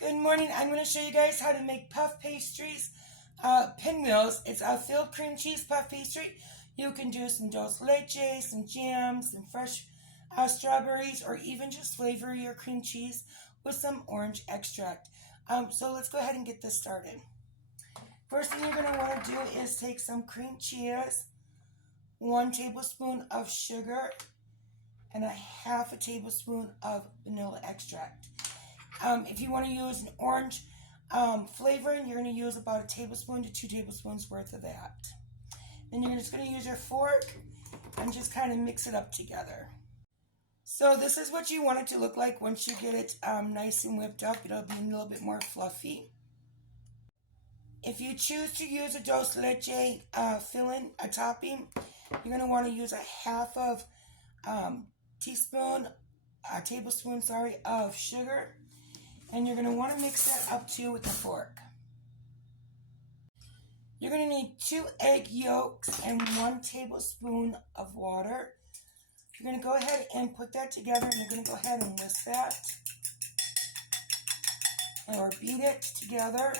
Good morning. I'm going to show you guys how to make puff pastries, pinwheels. It's a filled cream cheese puff pastry. You can do some dulce leche, some jam, some fresh strawberries, or even just flavor your cream cheese with some orange extract. So let's go ahead and get this started. First thing you're going to want to do is take some cream cheese, 1 tablespoon of sugar, and a 1/2 tablespoon of vanilla extract. If you want to use an orange flavoring, you're going to use about 1 tablespoon to 2 tablespoons worth of that. Then you're just going to use your fork and just kind of mix it up together. So this is what you want it to look like once you get it nice and whipped up. It'll be a little bit more fluffy. If you choose to use a dulce leche filling, a topping, you're going to want to use a 1/2 tablespoon of sugar. And you're going to want to mix that up too with the fork. You're going to need 2 egg yolks and 1 tablespoon of water. You're going to go ahead and put that together, and you're going to go ahead and whisk that or beat it together,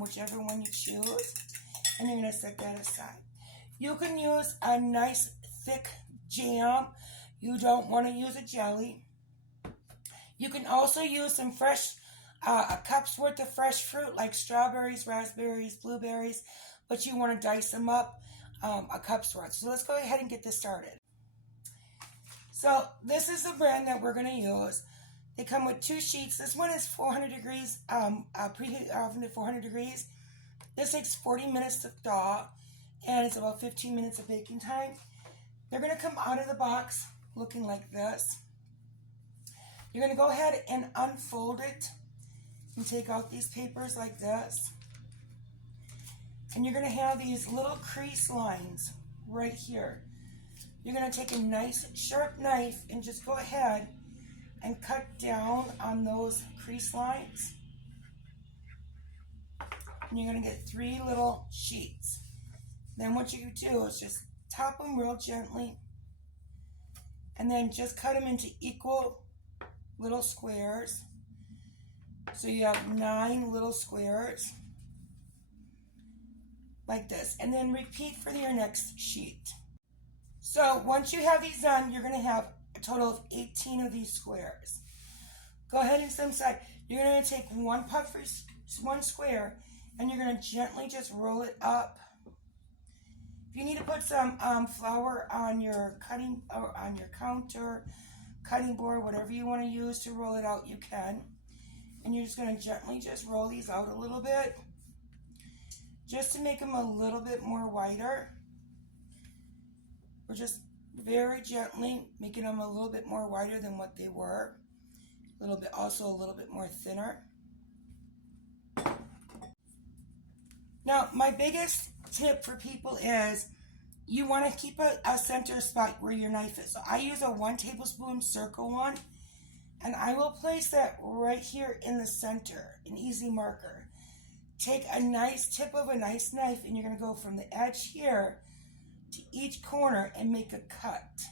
whichever one you choose. And you're going to set that aside. You can use a nice thick jam. You don't want to use a jelly. You can also use some fresh, a cup's worth of fresh fruit like strawberries, raspberries, blueberries, but you want to dice them up a cup's worth. So let's go ahead and get this started. So this is the brand that we're going to use. They come with 2 sheets. This one is 400 degrees, preheat oven to 400 degrees. This takes 40 minutes to thaw, and it's about 15 minutes of baking time. They're going to come out of the box looking like this. You're going to go ahead and unfold it and take out these papers like this. And you're going to have these little crease lines right here. You're going to take a nice sharp knife and just go ahead and cut down on those crease lines. And you're going to get 3 little sheets. Then what you do is just top them real gently and then just cut them into equal little squares. So you have 9 little squares like this, and then repeat for your next sheet. So once you have these done, you're going to have a total of 18 of these squares. Go ahead and set them aside. You're going to take one square, and you're going to gently just roll it up. If you need to put some flour on your cutting or on your counter, cutting board, whatever you want to use to roll it out, you can. And you're just going to gently just roll these out a little bit, just to make them a little bit more wider. We're just very gently making them a little bit more wider than what they were. A little bit more thinner. Now, my biggest tip for people is you want to keep a center spot where your knife is. So I use a 1 tablespoon circle one, and I will place that right here in the center, an easy marker. Take a nice tip of a nice knife, and you're going to go from the edge here to each corner and make a cut.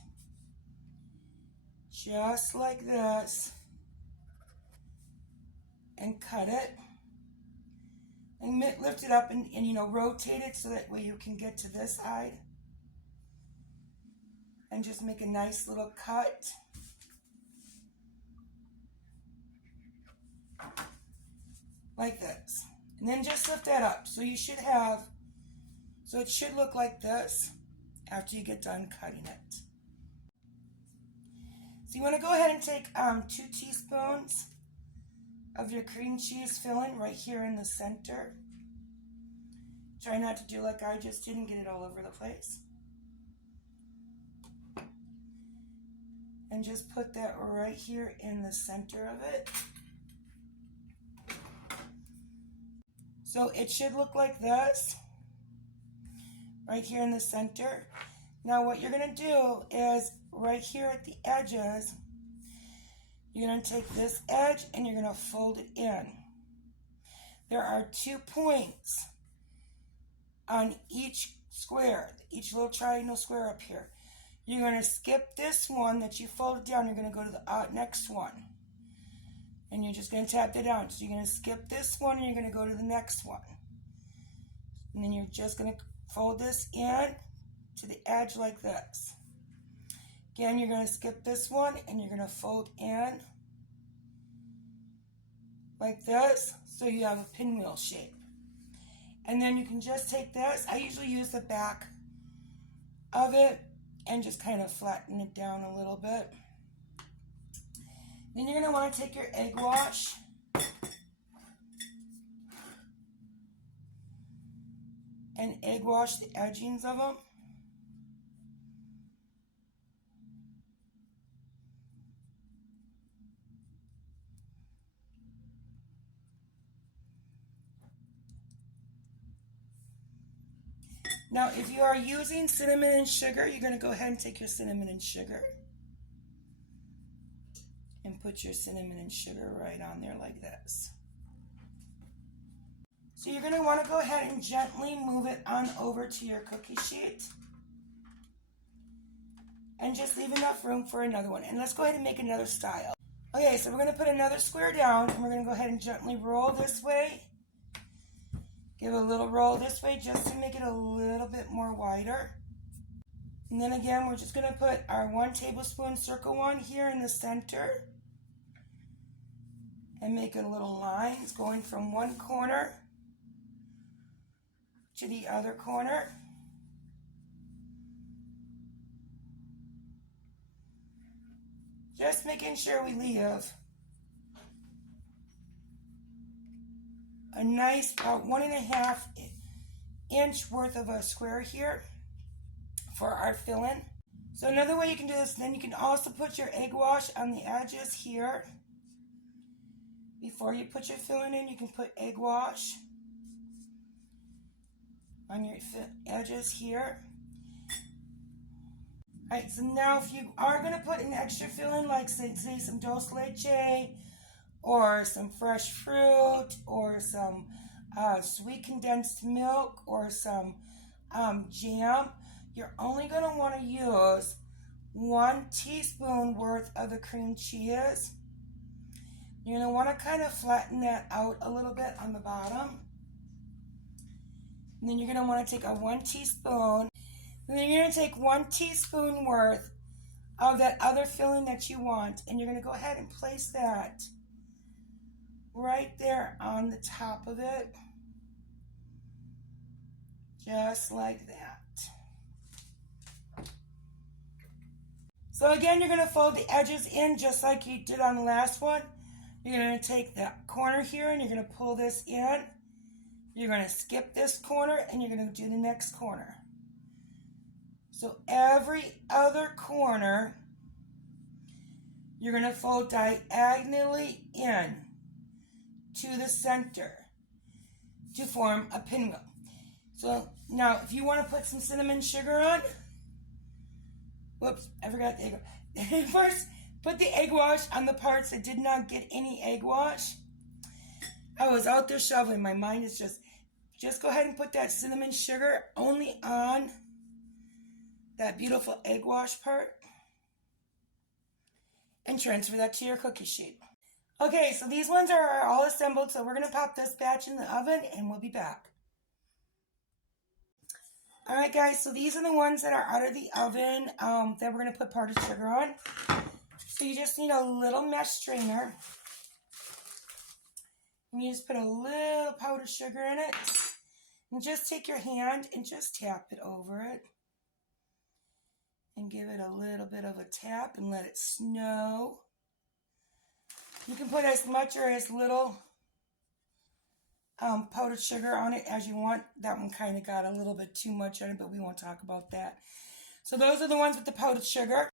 Just like this. And cut it. And lift it up and rotate it so that way you can get to this side. And just make a nice little cut. Like this. And then just lift that up. So it should look like this after you get done cutting it. So you want to go ahead and take 2 teaspoons of your cream cheese filling right here in the center. Try not to do like I just did and get it all over the place. And just put that right here in the center of it. So it should look like this, right here in the center. Now what you're going to do is right here at the edges, you're going to take this edge and you're going to fold it in. There are 2 points on each square, each little triangle square up here. You're going to skip this one that you folded down. You're going to go to the next one. And you're just going to tap that down. So you're going to skip this one and you're going to go to the next one. And then you're just going to fold this in to the edge like this. Again, you're going to skip this one and you're going to fold in like this so you have a pinwheel shape. And then you can just take this. I usually use the back of it and just kind of flatten it down a little bit. Then you're going to want to take your egg wash and egg wash the edgings of them. Now, if you are using cinnamon and sugar, you're going to go ahead and take your cinnamon and sugar and put your cinnamon and sugar right on there like this. So you're going to want to go ahead and gently move it on over to your cookie sheet and just leave enough room for another one. And let's go ahead and make another style. Okay, so we're going to put another square down and we're going to go ahead and gently roll this way. Give a little roll this way just to make it a little bit more wider. And then again, we're just going to put our 1 tablespoon circle one here in the center and make it little lines going from one corner to the other corner. Just making sure we leave a nice about 1.5 inch worth of a square here for our filling. So another way you can do this, then you can also put your egg wash on the edges here. Before you put your filling in, you can put egg wash on your edges here. Alright, so now if you are going to put an extra filling, like say some dulce leche, or some fresh fruit, or some sweet condensed milk, or some jam, you're only going to want to use 1 teaspoon worth of the cream cheese. You're going to want to kind of flatten that out a little bit on the bottom. And then you're going to want to take a 1 teaspoon, and then you're going to take 1 teaspoon worth of that other filling that you want, and you're going to go ahead and place that right there on the top of it, just like that. So again, you're going to fold the edges in just like you did on the last one. You're going to take that corner here and you're going to pull this in. You're going to skip this corner and you're going to do the next corner. So every other corner, you're going to fold diagonally in to the center to form a pinwheel. So now if you want to put some cinnamon sugar on, whoops, I forgot the egg wash. First, put the egg wash on the parts that did not get any egg wash. I was out there shoveling. My mind is just go ahead and put that cinnamon sugar only on that beautiful egg wash part and transfer that to your cookie sheet. Okay, so these ones are all assembled, so we're going to pop this batch in the oven and we'll be back. Alright guys, so these are the ones that are out of the oven that we're going to put powdered sugar on. So you just need a little mesh strainer. And you just put a little powdered sugar in it. And just take your hand and just tap it over it. And give it a little bit of a tap and let it snow. You can put as much or as little powdered sugar on it as you want. That one kind of got a little bit too much on it, but we won't talk about that. So those are the ones with the powdered sugar.